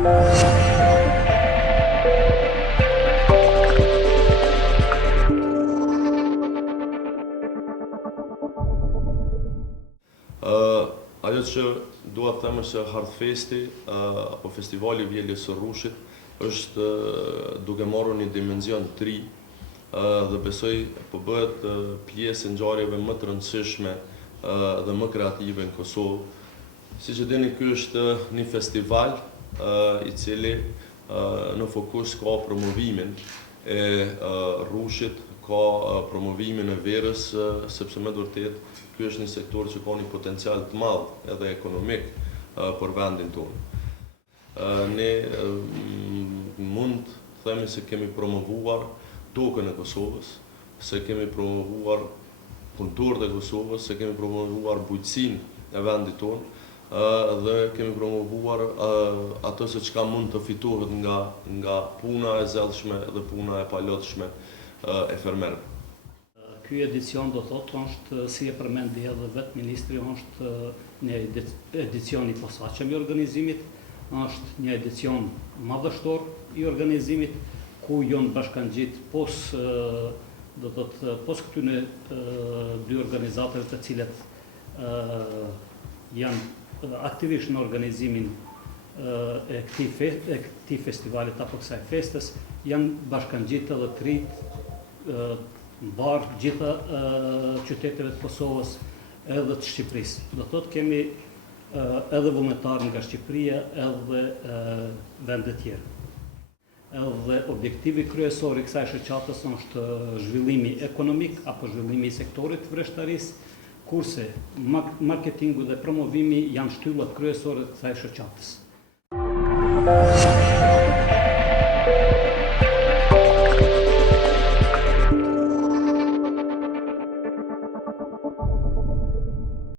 Ajo që dua të them është se Hardfesti apo festivali Vjeljes së Rrushit është duke marrë një dimension të ri dhe besoj po bëhet pjesë e ngjarjeve më të rëndësishme dhe më kreative në Kosovë. Siç e dini, ky është një festival i cili në fokus ka promovimin e rrushit, ka promovimin e verës, sepse me të vërtetë ky është një sektor që ka një potencial të madh edhe ekonomik për vendin tonë. Ne mund të themi se kemi promovuar tokën e Kosovës, se kemi promovuar kulturën e Kosovës, se kemi promovuar bujqësinë e vendit tonë dhe kemi promovuar ato se çka mund të fitohet nga puna e zellshme dhe puna e palotshme e fermerëve. Ky edicion do thotë është, si e përmendi edhe vetë ministri, është një edicion i posaçëm i organizimit, është një edicion madhështor i organizimit, ku janë bashkangjit pos këtyne dy organizatëve të cilët janë aktivisht në organizimin e këtij festivalit apo kësaj festës, janë bashkangjit edhe të rit mbar gjitha qyteteve të Kosovës edhe të Shqipërisë. Do thotë kemi edhe vullnetarë nga Shqipëria edhe vende tjera. Edhe objektivi kryesor i kësaj shoqatës është zhvillimi ekonomik apo zhvillimi i sektorit të vreshtarisë, kurse marketingu dhe promovimi janë shtyllat kryesore të kësaj shoqatës.